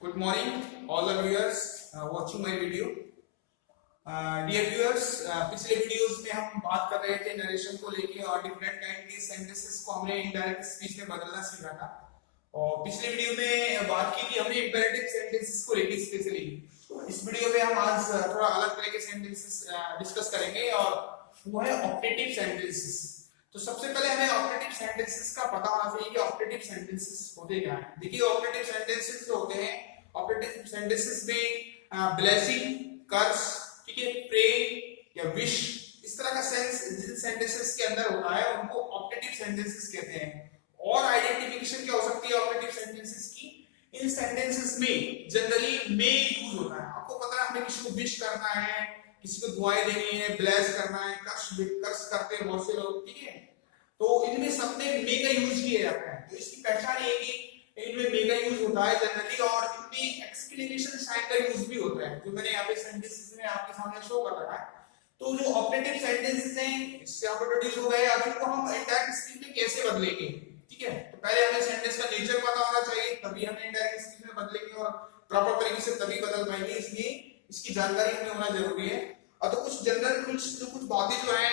Good morning, all the viewers watching my video. Dear viewers, पिछले videos में हम बात कर रहे थे नरेशन को लेके और डिफरेंट काइंड के सेंटेंसेस को हमने इनडायरेक्ट स्पीच में बदलना सीखा था। और पिछले वीडियो में बात की थी हमने इंपेरेटिव सेंटेंसेस को लेके स्पेशली। इस वीडियो में हम आज थोड़ा अलग तरह के सेंटेंसेस डिस्कस करेंगे और वो है ऑप्टेटिव सेंटेंसेस। तो सबसे पहले हमें ऑप्टेटिव सेंटेंसेस का पता होना चाहिए कि ऑप्टेटिव सेंटेंसेस होते क्या हैं। देखिए ऑप्टेटिव सेंटेंसेस जो होते हैं, ऑप्टेटिव सेंटेंसेस में ब्लेसिंग, कर्स, ठीक है, प्रे या विश, इस तरह का सेंस जिन सेंटेंसेस के अंदर होता है उनको ऑप्टेटिव सेंटेंसेस कहते हैं। और आइडेंटिफिकेशन क्या हो सकती है ऑप्टेटिव सेंटेंसेस की? इन सेंटेंसेस में जनरली मे यूज होता है। आपको पता है हमें किसी को विश करना है, किसी को दुआएं देनी है, ब्लेस करना है, कर्स करते हैं बहुत से लोग, ठीक है। तो इनमें सब में मे का यूज किया जाता है। तो इसकी पहचान ये है कि इनमें मे का यूज होता है जनरली, और इनमें एक्सक्लेमेशन साइन का यूज भी होता है, जो मैंने यहाँ पे सेंटेंसेस में आपके सामने शो कर रखा है। तो जो ऑप्टेटिव सेंटेंसेस हैं इससे आप इंट्रोड्यूस हो गए, अब इनको हम इंडायरेक्ट स्पीच में कैसे बदलेंगे, ठीक है। तो पहले हमें सेंटेंस का नेचर पता होना चाहिए, तभी हम इंडायरेक्ट स्पीच में बदलेंगे और प्रॉपर तरीके से तभी बदल पाएंगे, इसलिए इसकी जानकारी हमें होना जरूरी है। और तो कुछ जनरल कुछ बातें जो है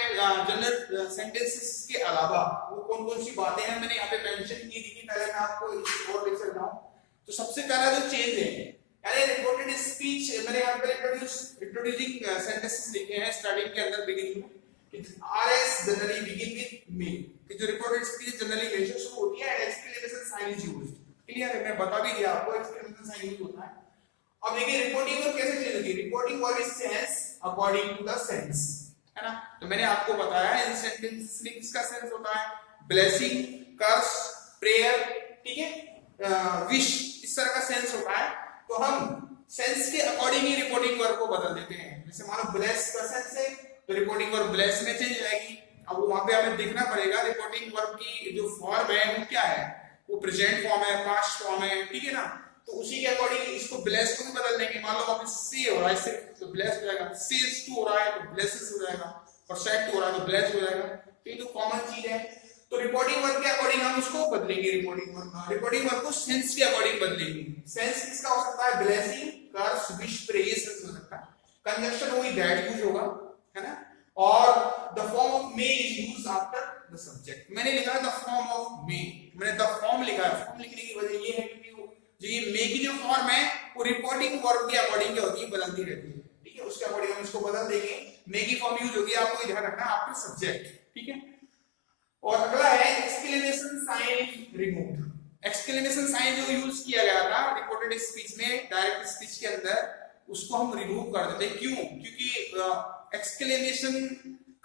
जनरल सेंटेंसेस के अलावा वो कौन-कौन सी बातें हैं मैंने यहाँ पे मेंशन की थी, पहले मैं आपको और देख सकता हूँ। तो सबसे पहला जो चेंज है, यानी रिपोर्टेड स्पीच, मैंने यहाँ पे इंट्रोड्यूसिंग सेंटेंसेस लिखे हैं स्टार्टिंग के अंदर बिगिनिंग में, RS generally begin with me, कि जो रिपोर्टेड स्पीच जनरली हमेशा शुरू होती है and exclamation sign is used. Clear है, मैं बता भी दिया आपको एक्सक्लेमेशन साइन यूज होता है। अब देखिए रिपोर्टिंग वर्ब कैसे चेंज होती है। Reporting verb is sense according to the sense, है ना। तो मैंने आपको बताया इन सेंटेंसेस में किसका सेंस होता है, ब्लेसिंग, कर्स, प्रेयर, ठीक है, विश, इस तरह का सेंस होता है। तो हम सेंस के अकॉर्डिंग ही रिपोर्टिंग वर्ब को बदल देते हैं। जैसे मानो ब्लेस का सेंस है तो रिपोर्टिंग वर्ब ब्लेस में चेंज हो जाएगी। अब वहां पे हमें देखना पड़ेगा रिपोर्टिंग वर्ब की जो फॉर्म है वो क्या है, वो प्रेजेंट फॉर्म है, पास्ट फॉर्म है, ठीक है ना। तो उसी के अकॉर्डिंग इसको ब्लेस को भी बदल देंगे। मान लो आप से हो रहा है, तो ब्लेस हो जाएगा, सेज टू हो रहा है तो ब्लेसेस हो जाएगा, और सेड टू हो रहा है तो ब्लेस हो जाएगा। तो ये तो कॉमन चीज है। तो रिपोर्टिंग वर्ब के अकॉर्डिंग हम उसको बदलेंगे। रिपोर्टिंग वर्ब को सेंस के अकॉर्डिंग बदलेंगे। सेंस किसका हो सकता है, ब्लेसिंग, कर्स, विश, प्रे, ये सेंस हो सकता है। कंजंक्शन वही दैट यूज होगा, है ना। और the form of May is used after the subject. मैंने लिखा है द फॉर्म ऑफ मे, मैंने द फॉर्म लिखा है। फॉर्म लिखने की वजह ये है कि जो ये मे की जो फॉर्म है वो रिपोर्टिंग वर्ब के अकॉर्डिंग क्या होती है, बदलती रहती है, ठीक है। उसके अकॉर्डिंग हम इसको बदल देंगे। मे की फॉर्म यूज होगी, आपको ध्यान रखना है आफ्टर सब्जेक्ट, ठीक है। और अगला है exclamation sign removed. Exclamation sign जो यूज किया गया था रिपोर्टेड स्पीच में, डायरेक्ट स्पीच के अंदर, उसको हम रिमूव कर देते हैं। क्यों? क्योंकि एक्सक्लेमेशन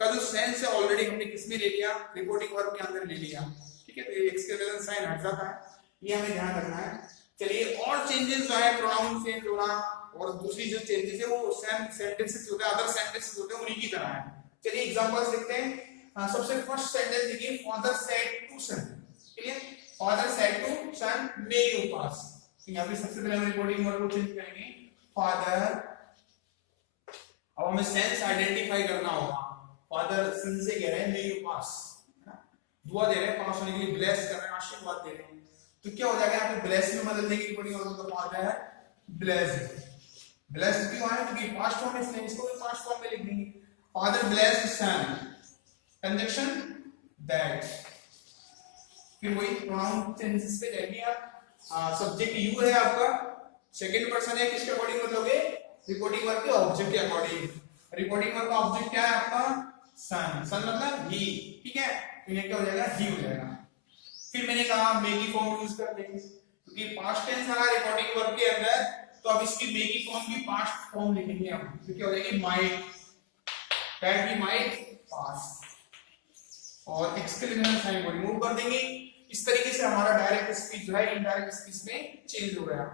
का जो सेंस है ऑलरेडी हमने किसमें ले लिया, रिपोर्टिंग वर्ब के अंदर ले लिया, ठीक है। तो एक्सक्लेमेशन साइन हट जाता है, ये हमें ध्यान रखना है। चलिए और चेंजेस जो है प्रोनाउन चेंज होना, और दूसरी जो चेंजेस है वो सेम सेंटेंसेस होते हैं, अदर सेंटेंसेस होते हैं, उन्हीं की तरह है। चलिए एग्जांपल्स लिखते हैं। सबसे फर्स्ट सेंटेंस देखिए, father said to son, clear, father said to son may you pass. यहां पे सबसे पहले हम रिपोर्टिंग वर्ब को चेंज करेंगे, फादर। अब हमें सेंस आइडेंटिफाई करना होगा। फादर सन से कह रहे हैं मे यू पास, दुआ दे रहे हैं, पास होने के लिए ब्लेस कर रहे हैं, आशीर्वाद दे रहे हैं। तो क्या हो जाएगा, यहाँ पे ब्लेस में बदल देंगे रिपोर्टिंग वर्ब को, फादर है ब्लेस्ड। ब्लेस्ड क्यों आया, क्योंकि पास्ट फॉर्म है, इसलिए इसको भी पास्ट फॉर्म में लिख देंगे। Father blessed son, conjunction that. फिर वही प्रोनाउन टेंसेस पे जाएंगे आप। सब्जेक्ट यू है आपका, सेकंड पर्सन है, किसके अकॉर्डिंग बदलोगे, रिपोर्टिंग वर्ब के ऑब्जेक्ट के अकॉर्डिंग। रिपोर्टिंग वर्ब का ऑब्जेक्ट क्या है आपका, सन। सन मतलब ही, ठीक है। तो ये क्या हो जाएगा, ही हो जाएगा। फिर मैंने कहा मे की फॉर्म यूज करते हैं, क्योंकि पास्ट टेंस आ रहा है रिपोर्टिंग वर्ब के अंदर, तो अब इसकी मे की फॉर्म की पास्ट फॉर्म लिखेंगे हम। तो क्या हो जाएगी, माइट, दैट ही माइट पास, और एक्सक्लेमेशन साइन को रिमूव कर देंगे। इस तरीके से हमारा डायरेक्ट स्पीच जो है इनडायरेक्ट स्पीच में चेंज हो गया।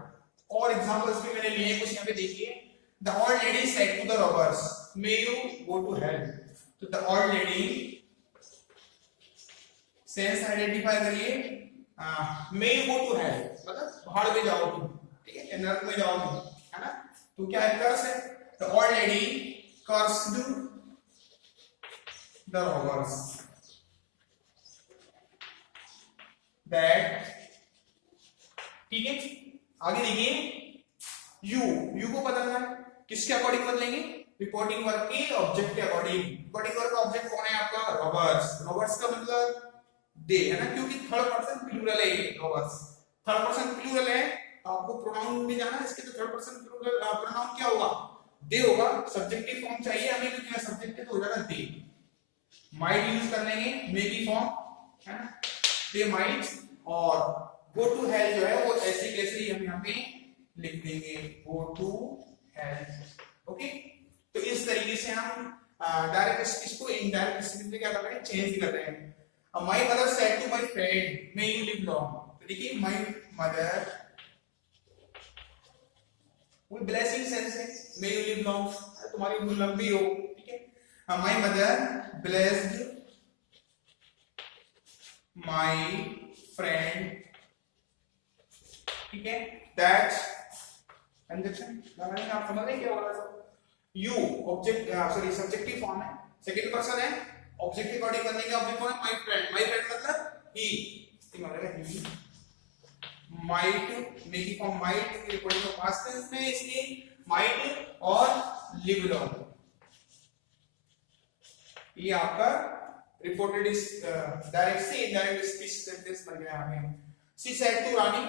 और एग्जांपल्स भी मैंने लिए कुछ, यहाँ पे देखिए। The old lady said to the robbers may you go to hell. तो the old lady, sense identify करिए, may you go to hell मतलब पहाड़ में जाओ तुम, ठीक है, नरक में जाओ तुम, है ना। तो क्या है, कर्स है। The old lady cursed the robbers that, ठीक है। आगे देखिए, यू, यू को बदलना है, किसके अकॉर्डिंग बदलेंगे? रिपोर्टिंग वर्क के ऑब्जेक्ट के अकॉर्डिंग। रिपोर्टिंग वर्क का ऑब्जेक्ट कौन है आपका? रॉबर्ट्स। रॉबर्ट्स का मतलब दे है ना, क्योंकि थर्ड पर्सन प्लूरल है रॉबर्ट्स, थर्ड पर्सन प्लूरल है, तो आपको प्रोनाउन में जाना है, इसके तो थर्ड पर्सन प्लूरल प्रोनाउन क्या होगा? दे होगा। सब्जेक्टिव फॉर्म चाहिए हमें, क्योंकि यह सब्जेक्ट है तो हो जाएगा दे। माइट यूज कर लेंगे मे की फॉर्म, है ना, दे माइट। और गो टू हेल जो है वो ऐसे कैसे ही हम यहाँ पे लिख देंगे, गो टू हेल। ओके, तो इस तरीके से हम डायरेक्ट स्पीच को इनडायरेक्ट स्पीच में क्या कर रहे हैं? चेंज कर रहे हैं। My mother said to my friend, may you live long. तो देखिए, my mother वो ब्लेसिंग सेंस है, may you live long, तुम्हारी उम्र लंबी हो, ठीक है। My mother blessed my friend, ठीक है, that कंजक्शन लगाने आप समझ रहे क्या हो रहा है? You object sorry subjective form है, सेकंड पर्सन है, ऑब्जेक्ट के अकॉर्डिंग बनने का ऑब्जेक्ट कौन है? My friend. माय फ्रेंड मतलब ही, ठीक है, he might, make form might के अकॉर्डिंग पास्ट टेंस में, इसलिए माइट और लिव लॉन्ग। ये आपका रिपोर्टेड इज डायरेक्ट से इनडायरेक्ट स्पीच सेंटेंस बन गया हमें। She said to Rani,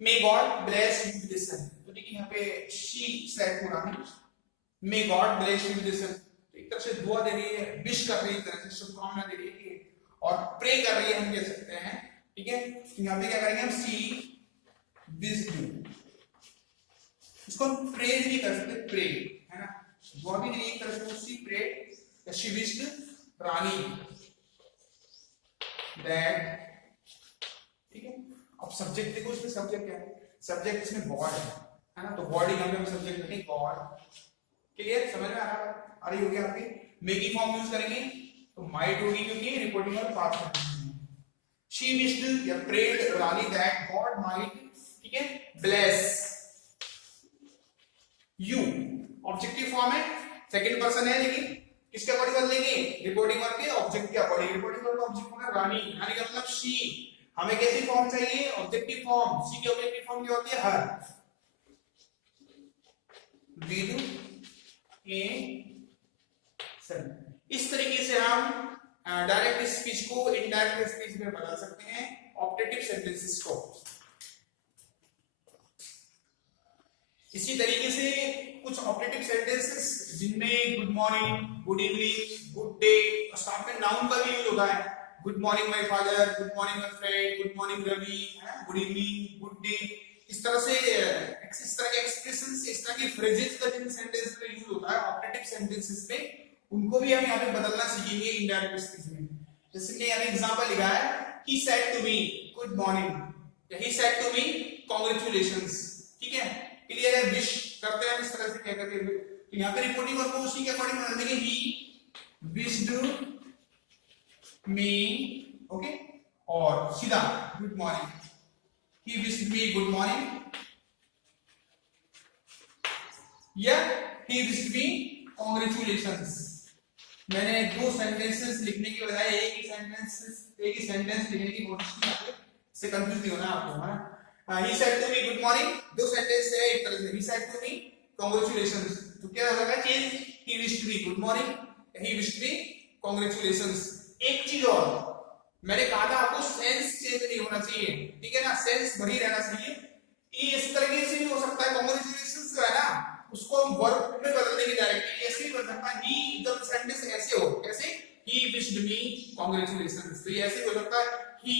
may God bless you with this son. तो देखिए यहाँ पे she said to Rani, may God bless you with this son, एक तरह से दुआ दे रही है, विश कर रही है, तरह से शुभकामना दे रही है और प्रे कर रही है, हम कह सकते हैं, ठीक है। यहाँ पे क्या करेंगे हम? सी विश यू, इसको हम प्रे भी कर सकते, प्रे, है ना, दुआ भी नहीं, एक तरह से she pray, she wished Rani that, ठीक है। अब सब्जेक्ट देखो, इसमें सब्जेक्ट क्या है? सब्जेक्ट इसमें गॉड है ना, तो गॉड यहाँ पे हम सब्जेक्ट रखेंगे गॉड। क्लियर, समझ में आ रही होगी आपकी? मेकिंग फॉर्म यूज करेंगे तो माइट होगी, क्योंकि रिपोर्टिंग और पास्ट में। शी विश्ड या prayed Rani that God might, ठीक है, ब्लेस यू। ऑब्जेक्टिव फॉर्म है, सेकंड पर्सन है, लेकिन किसके अकॉर्डिंग बदलेंगे? रिपोर्टिंग वर्ब के ऑब्जेक्ट के अकॉर्डिंग। रिपोर्टिंग वर्ब का ऑब्जेक्ट कौन है? रानी। रानी का मतलब शी। हमें कैसी फॉर्म चाहिए? Objective form. शी की ऑब्जेक्टिव फॉर्म क्या होती है? हर। विद ए सन। इस तरीके से हम डायरेक्ट स्पीच को इनडायरेक्ट स्पीच में बदल सकते हैं, ऑप्टेटिव सेंटेंसेस को। इसी तरीके से कुछ ऑप्टेटिव सेंटेंसेस जिनमें good morning, good evening, good day, और साथ में नाउन का भी यूज होता है। Good morning my father, good morning my friend, good morning Ravi, good evening, good day. इस तरह से इस तरह के एक्सप्रेशंस, इस तरह के फ्रेजेस का जिन सेंटेंस में यूज होता है ऑप्टेटिव सेंटेंसेस में, उनको भी हम यहाँ पे बदलना सीखेंगे इनडायरेक्ट स्पीच में। जैसे मैंने यहाँ एग्जांपल लिखा है, he said to me good morning, या he said to me congratulations, ठीक है, क्लियर है? विश करते हैं इस तरह से कह करके, तो यहाँ पे रिपोर्टिंग वर्ब को उसी के अकॉर्डिंग बदल देंगे, he wished me, ओके, और सीधा good morning, he wished me good morning, या he wished me congratulations। मैंने दो सेंटेंसेस लिखने की बजाय एक ही सेंटेंस लिखने की कोशिश की है, इससे कंफ्यूज नहीं होना आपको, है ना। he said to me good morning, दो सेंटेंस है, एक तरह से he said to me congratulations, तो क्या होगा change? he wished me good morning, he wished me congratulations। एक चीज और, मैंने कहा था आपको सेंस चेंज नहीं होना चाहिए, ठीक है ना, सेंस वही रहना चाहिए। ये इस तरीके से भी हो सकता है, कांग्रेचुलेशंस जो है ना, उसको हम वर्ब में बदल देंगे डायरेक्टली, ऐसे ही बन सकता है। ही जब सेंटेंस ऐसे हो, कैसे? he wished me congratulations, तो ये ऐसे हो सकता है, he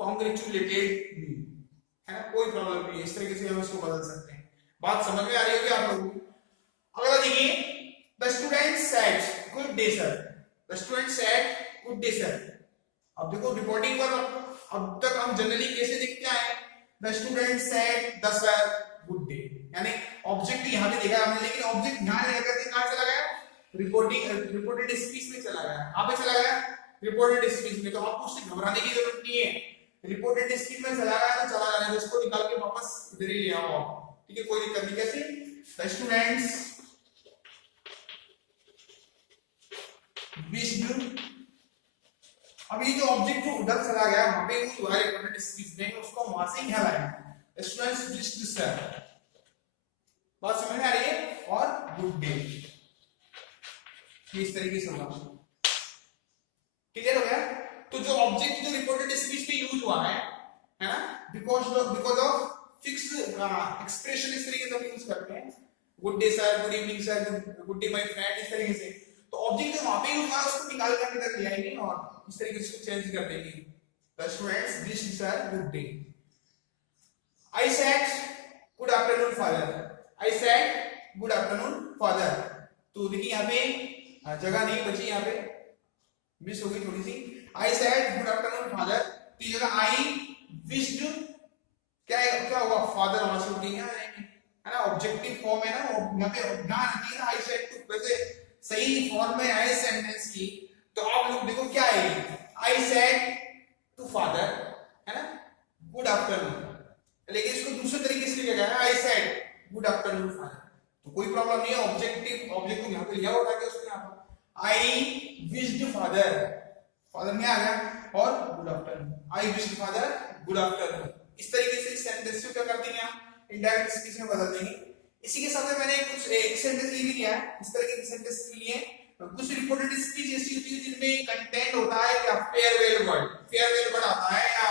congratulated me, है ना, कोई प्रॉब्लम नहीं है, इस तरीके से हम इसको बदल सकते हैं। बात समझ में आ रही होगी आप लोगों को? अगला देखिए, the student said good day sir, the student said good day sir। अब देखो रिपोर्टिंग पर अब तक हम जनरली कैसे देखते आए, the student said the sir good day, यानी ऑब्जेक्ट यहाँ पे देखा हमने, लेकिन ऑब्जेक्ट यहाँ नहीं लगा, कहाँ चला गया? रिपोर्टेड स्पीच में चला गया। कहाँ पे चला गया? रिपोर्टेड स्पीच में। तो आपको उससे घबराने की जरूरत नहीं है, रिपोर्टेड स्पीच में चला गया तो चला जाने दो, इसको निकाल के वापस इधर ही ले आओ, ठीक है, कोई दिक्कत नहीं। कैसे? the students wished, अब ये जो ऑब्जेक्ट जो उधर चला गया वहां पे वो हुआ रिपोर्टेड स्पीच में, उसको वहां से यहाँ लाएंगे, the students wished sir, बात समझ में आ रही है? और गुड डे इस तरीके से होगा। क्लियर हो गया? तो जो ऑब्जेक्ट जो रिपोर्टेड स्पीच पे यूज हुआ है ना, बिकॉज ऑफ फिक्स्ड एक्सप्रेशन इस तरीके से हम यूज करते हैं, good day sir, good evening sir, good day my friend, इस तरीके से। तो ऑब्जेक्ट जो वहां पे यूज हुआ है उसको निकाल कर इधर ले आएंगे और इस तरीके से चेंज कर देंगे। The students wish sir good day. I said good afternoon father. I said good afternoon father. तो देखिए यहाँ पे जगह नहीं बची, यहाँ पे मिस हो गई थोड़ी सी। I said good afternoon father, तो ये जगह I wished, क्या हुआ, फादर वहां से उठेंगे है ना, ऑब्जेक्टिव फॉर्म है ना, यहाँ पे ध्यान रखिए ना, I said टू वैसे सही फॉर्म में आए सेंटेंस की, तो आप लोग देखो क्या है, I said टू फादर है ना गुड आफ्टरनून, लेकिन इसको दूसरे तरीके से लिखा गया है I said good afternoon father, तो कोई प्रॉब्लम नहीं है। ऑब्जेक्ट को यहां पे लिया होता है उसको यहां पर आई विश्ड फादर, फादर में आ गया, और गुड आफ्टरनून, आई विश्ड फादर गुड आफ्टरनून। इस तरीके से इस सेंटेंस को क्या कर देंगे हम, इनडायरेक्ट स्पीच में बदल देंगे। इसी के साथ में मैंने कुछ एक सेंटेंस ये भी लिया है, इस तरह के सेंटेंस के लिए कुछ रिपोर्टेड स्पीच ऐसी होती है जिनमें कंटेंट होता है क्या, फेयरवेल वर्ड आता है या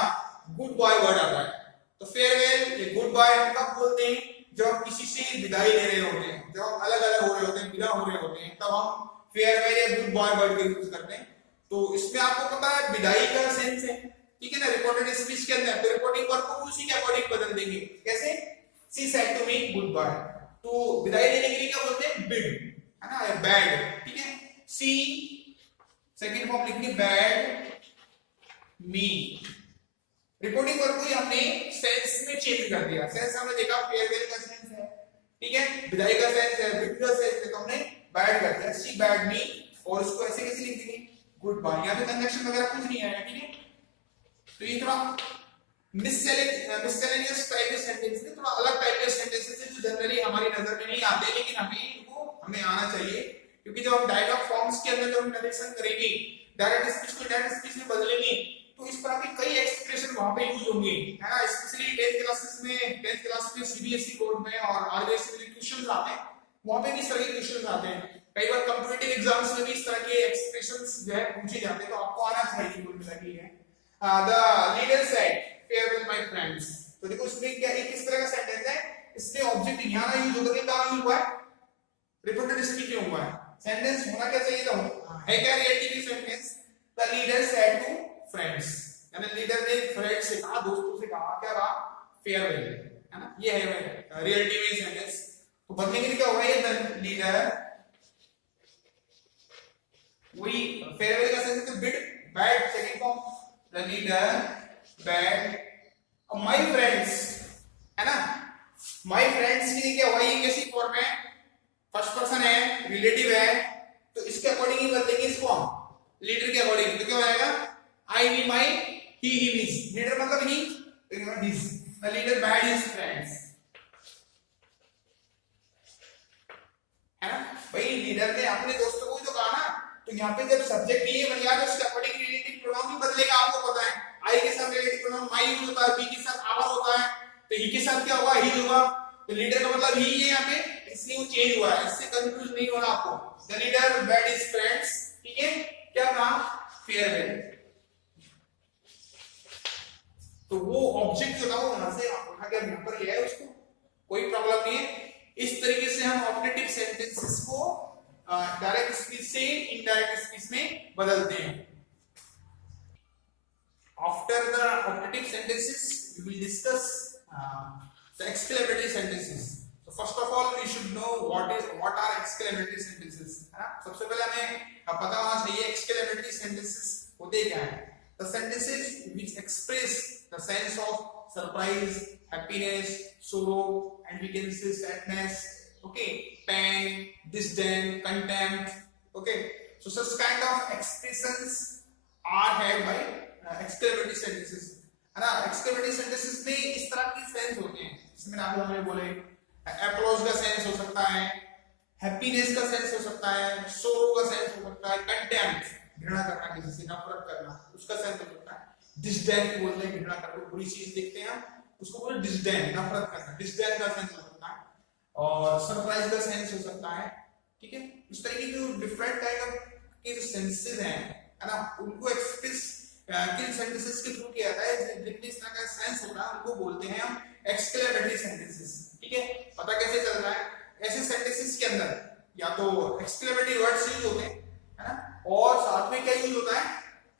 गुड बाय वर्ड आता है। तो फेयरवेल या गुड बाय हम कब बोलते हैं, जब हम किसी से विदाई ले रहे होते हैं, जब हम अलग अलग हो रहे होते हैं, विदा हो रहे होते हैं, तब हम फेयरवेल या गुड बाय वर्ड का यूज करते हैं। तो इसमें आपको पता है विदाई का सेंस है, ठीक है ना, रिपोर्टेड स्पीच के अंदर, तो रिपोर्टिंग वर्ब को उसी के अकॉर्डिंग बदल देंगे। कैसे, she said to me goodbye, तो विदाई लेने के लिए क्या बोलते हैं, बिड है ना, या बैड, ठीक है। सी सेकंड फॉर्म लिखनी बैड मी, रिपोर्टिंग वर्ब को हमने सेंस में चेंज कर दिया। सेंस हमने देखा फेयरवेल का सेंस है, ठीक है, विदाई का सेंस है, बिड का सेंस है, तो हमने बैड कर दिया, शी बैड मी, और उसको ऐसे कैसे लिख देंगे, गुड बाय। यहां पे कंजक्शन वगैरह कुछ नहीं आया, ठीक है। तो ये थोड़ा मिससेलेनियस टाइप के सेंटेंस है, थोड़ा अलग टाइप के सेंटेंसेस है जो जनरली हमारी नजर में नहीं आते, लेकिन हमें आना चाहिए, क्योंकि जब हम डायलॉग फॉर्म्स के अंदर जब नरेशन करेंगे, डायरेक्ट स्पीच को डायरेक्ट स्पीच में बदलेंगे, तो इस तरह के कई एक्सप्रेशन वहां पे यूज होंगे, है ना। स्पेशली 10th क्लास में सीबीएसई बोर्ड में और आरबीएसई में क्वेश्चंस आते हैं, वहां पे भी इस तरह के क्वेश्चंस आते हैं। कई बार कॉम्पिटिटिव एग्जाम्स में भी इस तरह के एक्सप्रेशंस जो है पूछे जाते हैं, तो आपको आना चाहिए कुल मिला के है। The leader said farewell my friends, तो देखो इसमें क्या है, किस तरह का सेंटेंस है, इसमें ऑब्जेक्ट यहां यूज होकर के कहां यूज हुआ है, रिपोर्टेड स्पीच में हुआ है। सेंटेंस होना क्या चाहिए था, है क्या रियलिटी में sentence, the leader said to friends, यानी लीडर ने फ्रेंड्स से कहा, दोस्तों से कहा, क्या कहा, फेयरवेल, है ना, ये है रियलिटी में सेंटेंस। तो बदलने के लिए क्या होगा, ये द लीडर, वही फेयरवेल का सेंस है bid bad, second form the leader bad, my friends, है ना, माय फ्रेंड्स के लिए क्या हुआ, ये कैसी फॉर्म है, फर्स्ट पर्सन है, रिलेटिव है, तो इसके अकॉर्डिंग ही बदलेंगे इसको हम, लीडर के अकॉर्डिंग, तो क्या हो जाएगा, I me my, he his, leader मतलब he, his, the leader bad his friends, है ना भाई, लीडर ने अपने दोस्तों को जो कहा ना, तो यहाँ पे जब सब्जेक्ट ये बन गया तो उसके अकॉर्डिंग रिलेटिव प्रोनाउन भी बदलेगा, आपको पता है, I के साथ रिलेटिव प्रोनाउन my यूज होता है, be के साथ our होता है, तो he के साथ क्या होगा, he होगा, तो लीडर का मतलब ही है यहाँ पे, इसलिए वो चेंज हुआ है, इससे कंफ्यूज नहीं होना आपको। The leader bad his friends, ठीक है, क्या कहा, फेयरवेल, तो वो ऑब्जेक्ट जो था वो यहां से उठा के यहां पर ले आए, उसको कोई प्रॉब्लम नहीं है। इस तरीके से हम ऑब्जेक्टिव सेंटेंसेस को डायरेक्ट स्पीच से इनडायरेक्ट स्पीच में बदलते हैं। After the objective sentences we will discuss the exclamatory sentences. So first of all we should know what are exclamatory sentences, है ना। सबसे पहले हमें पता होना चाहिए exclamatory sentences होते क्या हैं। The sentences which express the sense of surprise, happiness, sorrow, and we can say sadness, okay, pain, disdain, contempt, okay. So such kind of expressions are had by exclamatory sentences, है ना। exclamatory sentences में इस तरह के sense होते हैं, जिसमें आप हमें बोले applause का सेंस हो सकता है, हैप्पीनेस का सेंस हो सकता है, सोरो का सेंस हो सकता है, कंटेम्प्ट घृणा करना, किसी से नफरत करना, उसका सेंस हो सकता है, डिस्डेन बोलते हैं, घृणा करते बुरी चीज देखते हैं उसको बोलते डिस्डेन, नफरत करना, डिस्डेन का सेंस हो सकता है। और सरप्राइज का सेंस हो सकता है, ठीक है। इस तरह की जो डिफरेंट काइंड ऑफ के जो सेंसेस हैं, है ना, उनको एक्सप्रेस किन सेंटेंसेस के थ्रू किया जाता है, जिनमें इस तरह का सेंस होता है उनको बोलते हैं हम एक्सक्लेमेटरी सेंटेंसेस, ठीक है। पता कैसे चल रहा है, ऐसे सेंटेंसेस के अंदर या तो एक्सक्लेमेटरी वर्ड्स यूज होते हैं, है ना, और साथ में क्या यूज होता है,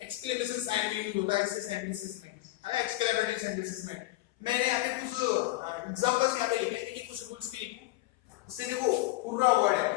एक्सक्लेमेशन साइन भी यूज होता है ऐसे सेंटेंसेस में, है ना, एक्सक्लेमेटरी सेंटेंसेस में। मैंने यहाँ पे कुछ एग्जांपल्स यहाँ पे लिखे हैं, देखिए कुछ रूल्स भी लिखे। इससे देखो हुर्रा वर्ड है,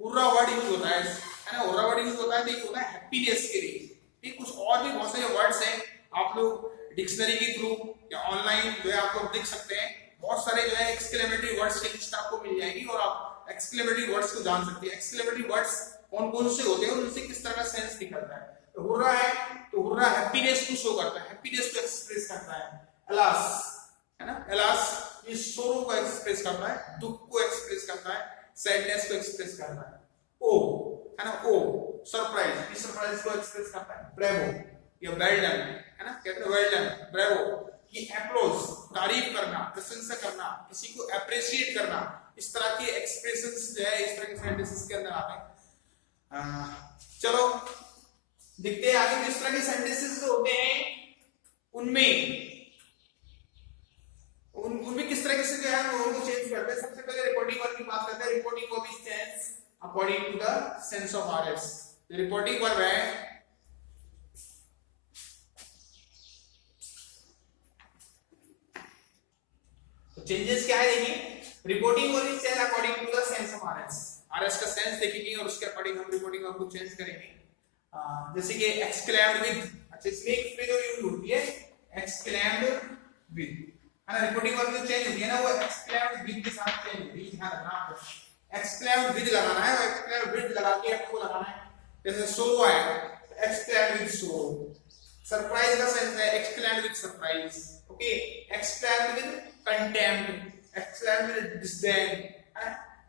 हुर्रा वर्ड यूज होता है ना, हुर्रा वर्ड यूज होता है तो ये होता है हैप्पीनेस के लिए। ठीक, कुछ और भी बहुत सारे वर्ड्स हैं, आप लोग डिक्शनरी के थ्रू या ऑनलाइन जो है आप लोग देख सकते हैं, बहुत सारे जो है एक्सक्लेमेटरी वर्ड्स की लिस्ट आपको मिल जाएगी और आप एक्सक्लेमेटरी वर्ड्स को जान सकते हैं। एक्सक्लेमेटरी वर्ड्स कौन कौन से होते हैं और उनसे किस तरह का सेंस निकलता है। तो हुर्रा है तो हुर्रा हैप्पीनेस को शो करता है, हैप्पीनेस को एक्सप्रेस करता है। अलास है ना, अलास ये सोरो को एक्सप्रेस करता है, दुख को एक्सप्रेस करता है, सैडनेस को एक्सप्रेस करता है। ओ है ना, ओ सरप्राइज, ये सरप्राइज को एक्सप्रेस करता है। ब्रेवो या वेल डन, है ना, कहते हैं वेल डन, ब्रेवो। ये एप्लॉज तारीफ करना, प्रशंसा करना, किसी को अप्रिशिएट करना, इस तरह के एक्सप्रेशंस जो है इस तरह के सेंटेंसेस के अंदर आते हैं। चलो देखते हैं आगे किस तरह के सेंटेंसेस होते हैं, उनमें किस तरीके से जो है वो उनको चेंज करते हैं। सबसे पहले रिपोर्टिंग वर्ब की बात करते हैं। Reporting verb is change according to the sense of RS. The reporting verb है तो चेंजेस क्या है, देखिए reporting verb is change according to the sense of RS. RS का सेंस देखेंगे और उसके अकॉर्डिंग हम रिपोर्टिंग वर्ब को चेंज करेंगे। जैसे कि एक्सक्लेम्ड विद, अच्छा इसमें एक फ्रेज और यूज होती है एक्सक्लेम्ड विद, है ना, रिपोर्टिंग वर्ब जो चेंज होती है ना वो एक्सक्लेम्ड विद के साथ चेंज होती है, ध्यान रखना आपको। एक्सक्लेम्ड विद लगाना है और एक्सक्लेम्ड विद लगा के आपको लगाना है। जैसे सोरो है एक्सक्लेम्ड विद सोरो, सरप्राइज का सेंस है exclaimed with surprise, okay. Exclaimed with contempt, exclaimed with disdain,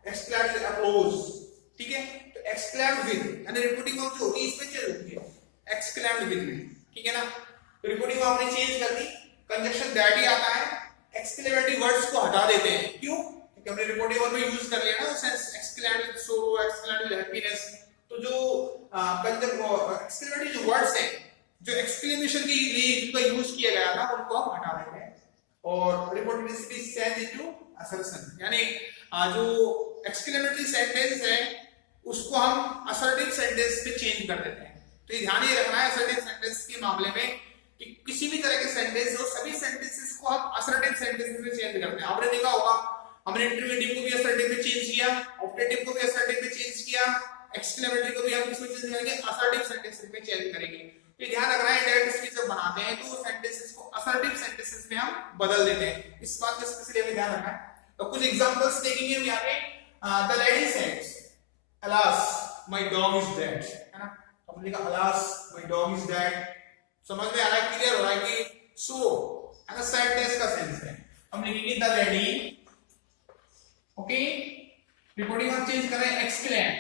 exclaimed with applause, ठीक है। तो एक्सक्लेम्ड विद यानी रिपोर्टिंग वर्ब जो होती है इसमें चेंज होती है एक्सक्लेम्ड विद में, ठीक है ना। तो रिपोर्टिंग वर्ब हमने चेंज कर दी, कंजंक्शन दैट ही आता है, एक्सक्लेमेटरी वर्ड्स को हटा देते हैं, क्यों, क्योंकि हमने रिपोर्टिंग वर्ब में यूज कर लिया ना सेंस एक्सक्लेम्ड विद सोरो, एक्सक्लेम्ड विद हैप्पीनेस। तो जो एक्सक्लेमेटरी जो वर्ड्स हैं जो एक्सक्लेमेशन के लिए जिनका यूज किया गया था उनको हम हटा देते हैं और reporting speech change into assertion, यानी जो एक्सक्लेमेटरी सेंटेंस है उसको हम असर्टिव सेंटेंस पे चेंज कर देते हैं। तो ये ध्यान ये रखना है असर्टिव सेंटेंस के मामले में कि किसी भी तरह के सेंटेंस हो सभी सेंटेंसेस को हम असर्टिव सेंटेंसेस में चेंज करते हैं। आपने देखा होगा हमने इंटरोगेटिव को भी असर्टिव में चेंज किया, ऑब्जेक्टिव को भी असर्टिव में चेंज किया, एक्सक्लेमेटरी को भी हम किसमें चेंज करेंगे, असर्टिव सेंटेंसेस में चेंज करेंगे। तो ध्यान रखना है डायरेक्ट स्पीच जब बनाते हैं तो सेंटेंसेस को असर्टिव सेंटेंसेस में हम बदल देते हैं, इस बात का स्पेशली हमें ध्यान रखना है। तो कुछ एग्जांपल्स देखेंगे हम यहाँ पे। The lady said alas my dog is dead, है ना, हमने कहा alas my dog is dead, समझ में आ रहा है, क्लियर हो रहा है कि सो है ना सैडनेस का सेंस है। हम लिखेंगे द लेडी, ओके, रिपोर्टिंग हम चेंज कर रहे हैं exclaim,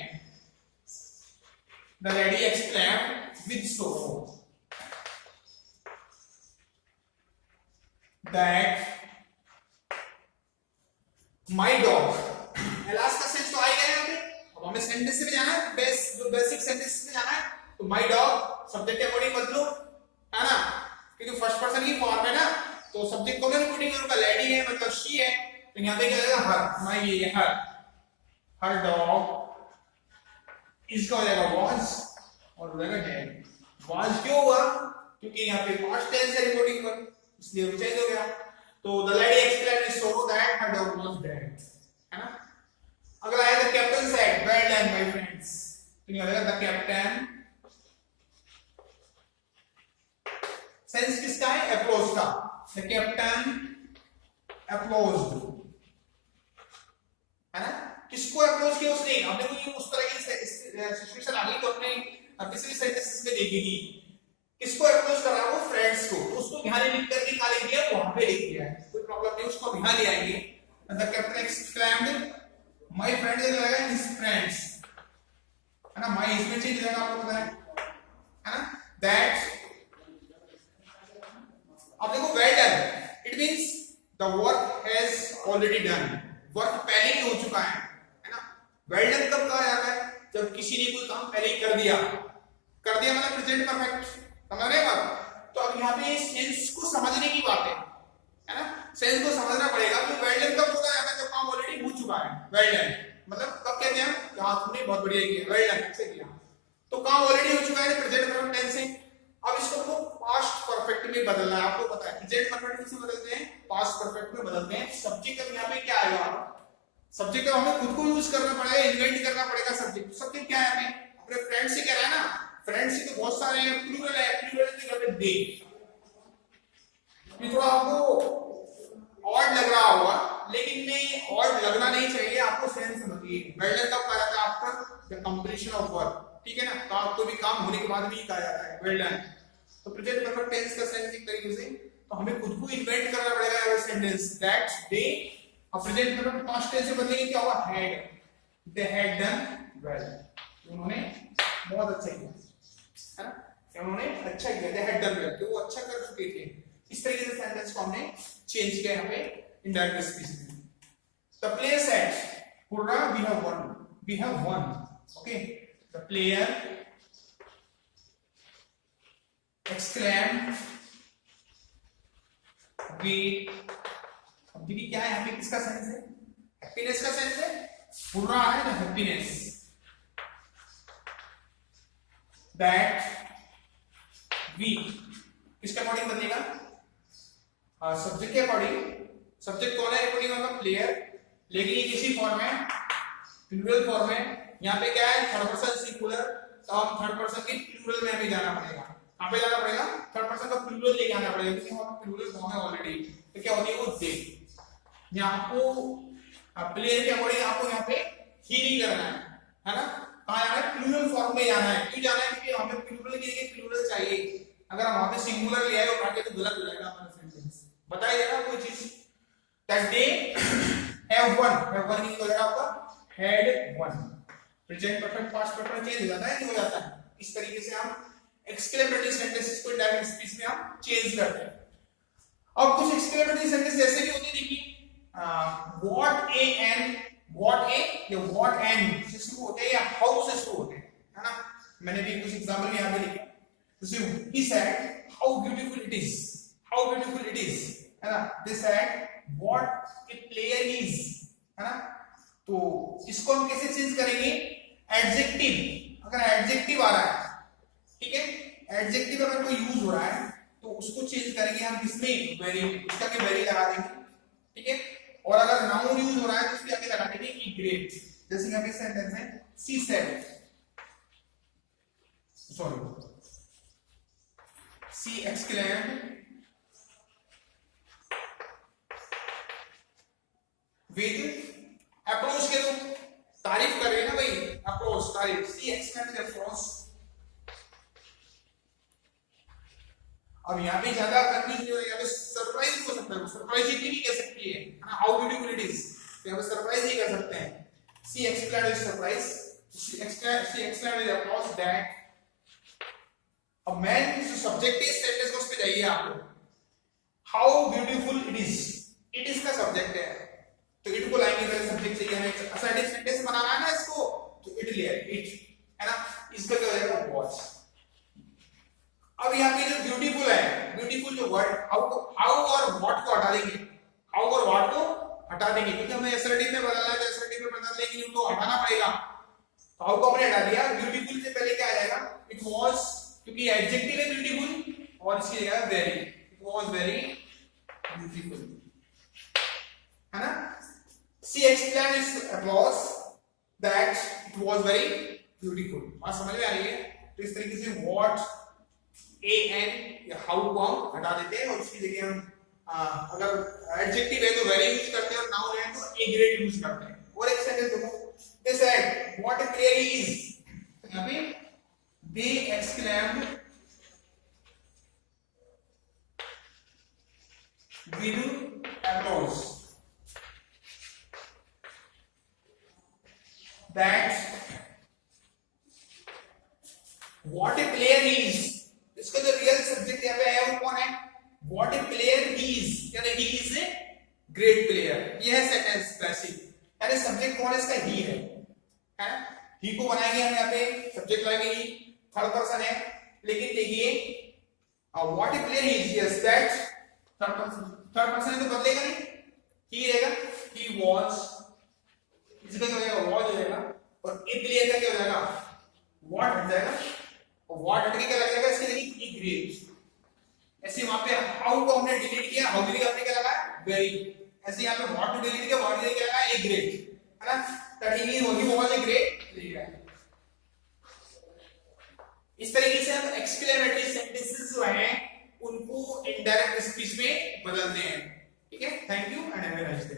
the lady exclaim with sorrow that my dog, alas का सेंस तो आएगा यहाँ पे, अब हमें सेंटेंस में जाना है, बेसिक सेंटेंस में जाना है। तो my dog सब्जेक्ट के अकॉर्डिंग बदलो, है ना, क्योंकि फर्स्ट पर्सन की फॉर्म है ना, तो सब्जेक्ट को रिपोर्टिंग उनका लेडी है मतलब शी है, तो यहाँ पे क्या आएगा हर, माय ये हर डॉग, इसका हो जाएगा वाज और हो जाएगा डेड। वाज क्यों हुआ, क्योंकि यहाँ पे पास्ट टेंस है रिपोर्टिंग पर, इसलिए वो चेंज हो गया। तो the lady explained with sorrow that her dog was dead, है ना। अगला है the captain said well done my friends, तो यहाँ आएगा द कैप्टन, सेंस किसका है, अप्लॉज का, द कैप्टन अप्लॉज्ड, है ना, किसको अप्लॉज किया उसने। अब देखो ये उस तरह की सिचुएशन आ गई तो अपने किसी भी सेंटेंस में देखेगी किसको अप्रोच कर रहा है, वो फ्रेंड्स को, तो उसको ध्यान लिख करके कहा लिख दिया वहां पे लिख दिया है, कोई प्रॉब्लम नहीं, उसको ध्यान ले आएंगे। The captain exclaimed my friend से लगा हिज फ्रेंड्स, है ना, माय इसमें चेंज हो जाएगा, आपको पता है ना, दैट। अब देखो well done, it means the work has already done, work पहले ही हो चुका है ना। वेल डन कब कहा जाता है? जब किसी ने कोई काम पहले ही कर दिया मतलब प्रेजेंट परफेक्ट, समझ रहे हैं बात? तो अब यहाँ पे सेंस को समझने की बात है ना, सेंस को समझना पड़ेगा कि वेल डन कब बोला जाता है? जब काम ऑलरेडी हो चुका है। वेल डन मतलब कब कहते हैं? हाँ तुमने बहुत बढ़िया किया, वेल डन से किया, तो काम ऑलरेडी हो चुका है प्रेजेंट परफेक्ट टेंस से। अब इसको हमको पास्ट परफेक्ट में बदलना है। आपको पता है प्रेजेंट परफेक्ट से बदलते हैं, पास्ट परफेक्ट में बदलते हैं। सब्जेक्ट अब यहाँ पे क्या आएगा? सब्जेक्ट हमें खुद को यूज करना पड़ेगा, इन्वेंट करना पड़ेगा सब्जेक्ट। सब्जेक्ट क्या है? हमें अपने फ्रेंड से कह रहा है ना, फ्रेंड से तो बहुत सारे हैं, प्लूरल है, प्लूरल की जगह पे दे। ये थोड़ा आपको ऑड लग रहा होगा, लेकिन में ऑड लगना नहीं चाहिए, आपको सेंस समझिए। वेल डन कब कहा जाता है? After the completion of work, ठीक है ना, काम कोई भी काम होने के बाद भी कहा जाता है वेल डन। तो प्रेजेंट परफेक्ट टेंस का सेंस एक तरीके से तो हमें खुद को इन्वेंट करना पड़ेगा ये सेंटेंस दैट दे। अब प्रेजेंट परफेक्ट पास्ट टेंस से बदलेंगे क्या होगा? Had, they had done well, उन्होंने बहुत अच्छा किया, है ना, उन्होंने अच्छा किया, दे हैड डन वेल, तो वो अच्छा कर चुके थे। इस तरीके से सेंटेंस को हमने चेंज किया यहाँ पे इनडायरेक्ट स्पीच में। The player said, hurrah we have won, okay. The player exclaimed with, अब देखिए क्या है यहाँ पे, किसका सेंस है? हैप्पीनेस का सेंस है, हुर्रा है ना, हैप्पीनेस। दैट वी किसके अकॉर्डिंग बदलेगा? सब्जेक्ट के अकॉर्डिंग। सब्जेक्ट कौन है? अकॉर्डिंग होगा प्लेयर, लेकिन ये किसी फॉर्म में, प्लूरल फॉर्म में। यहाँ पे क्या है? थर्ड पर्सन सिंगुलर, तो हम थर्ड पर्सन के प्लूरल में हमें जाना पड़ेगा। कहां पे जाना पड़ेगा? थर्ड पर्सन का प्लूरल लेके आना पड़ेगा, क्योंकि वहां प्लूरल फॉर्म है ऑलरेडी। तो क्या होती है वो? दे। यहाँ आपको प्लेयर के अकॉर्डिंग आपको यहाँ पे ही नहीं करना है ना, कहां जाना है? प्लूरल फॉर्म में जाना है। क्यों जाना है? क्योंकि हमें प्लूरल के लिए प्लूरल चाहिए। अगर हम वहां पे सिंगुलर ले आए और आगे तो गलत हो जाएगा हमारा सेंटेंस। बताइए ना कोई चीज। That they have one, have one की जगह आपका had one. Present perfect past perfect change हो जाता है, नहीं हो जाता है? इस तरीके से हम एक्सक्लेमेटरी सेंटेंसेस को इनडायरेक्ट स्पीच में हम चेंज करते हैं। अब कुछ एक्सक्लेमेटरी सेंटेंस ऐसे भी होते हैं, देखिए व्हाट ए एंड, व्हाट ए या व्हाट एंड से शुरू होते हैं या हाउ से शुरू होते हैं, है ना। मैंने भी कुछ एग्जांपल यहां पे लिखे, जैसे he said how beautiful it is, how beautiful it is, है ना। दे said what a player is, है ना। तो इसको हम कैसे चेंज करेंगे? एडजेक्टिव, अगर एडजेक्टिव आ रहा है, ठीक है, एडजेक्टिव अगर कोई यूज हो रहा है तो उसको चेंज करेंगे हम किसमें? वेरी, उसका के वेरी लगा देंगे, ठीक है। और अगर नाउन यूज हो रहा है तो उसके आगे लगा देंगे ई ग्रेट। जैसे यहाँ पे सेंटेंस है she said, sorry she exclaimed with approach के, तो तारीफ कर रहे हैं ना भाई, अप्रोच तारीफ, सी एक्सक्लेम्ड अप्रोच। अब यहाँ पे ज्यादा कंफ्यूजन हो रही है, यहाँ पे सरप्राइज हो सकता है, सरप्राइजिंग भी कह सकती है ना, हाउ ब्यूटीफुल इट इज, तो यहाँ पे सरप्राइज ही कर सकते हैं। She exclaimed with surprise, she exclaimed with approach that. अब मैं जो सब्जेक्ट इस सेंटेंस को उस पे जाइए आप लोग, हाउ ब्यूटीफुल इट इज का सब्जेक्ट है, तो इट को लाएंगे, पहले सब्जेक्ट चाहिए हमें, असर्टिव सेंटेंस बनाना है ना इसको, तो इट ले, इट, है ना। इसका क्या हो जाएगा? वॉच। अब यहाँ पे जो ब्यूटीफुल है, ब्यूटीफुल जो वर्ड, हाउ और व्हाट को हटा देंगे, हाउ और व्हाट को हटा देंगे, क्योंकि हमें असर्टिव में बदलना है, तो असर्टिव में बदलने के लिए उनको हटाना पड़ेगा। तो हाउ को हमने हटा दिया, ब्यूटीफुल से पहले क्या आ जाएगा? इट वाज, क्योंकि एडजेक्टिव है ब्यूटीफुल, और इसकी जगह very, it was very beautiful, है ना। She explain is applause that it was very beautiful. बात समझ में आ रही है? तो इस तरीके से व्हाट, ए एन या हाउ को हम हटा देते हैं और उसकी जगह हम अगर एडजेक्टिव है तो वेरी यूज करते हैं और नाउन है तो ए ग्रेड यूज करते हैं। और एक सेंटेंस देखो, they said what a player is, यहां पे they exclaimed with applause that what a player is, इसका जो रियल सब्जेक्ट यहाँ पे है वो कौन है? What a player he is, यानी he is a great player। ये है सेंटेंस पैसिव। ही को बनाएंगे हम यहाँ पे, सब्जेक्ट लाएंगे ही, थर्ड पर्सन है, लेकिन देखिए what a player he is, yes that third person है तो बदलेगा नहीं, ही रहेगा, ही वाज, इसका क्या हो जाएगा, वाज हो जाएगा, और ए प्लेयर का क्या हो जाएगा, व्हाट हट जाएगा, और व्हाट हट के क्या लग जाएगा इसके, देखिए ए ग्रेव्स। ऐसे वहां पे हाउ को हमने डिलीट किया, हाउ के लिए हमने क्या लगाया, वेरी, ऐसे यहाँ पे व्हाट को डिलीट किया, व्हाट के लिए क्या लगाया, ए ग्रेट, है ना, that he was a great player. इस तरीके से हम एक्सक्लेमेटरी सेंटेंसेस जो हैं उनको इनडायरेक्ट स्पीच में बदलते हैं। ठीक है, thank you and have a nice day.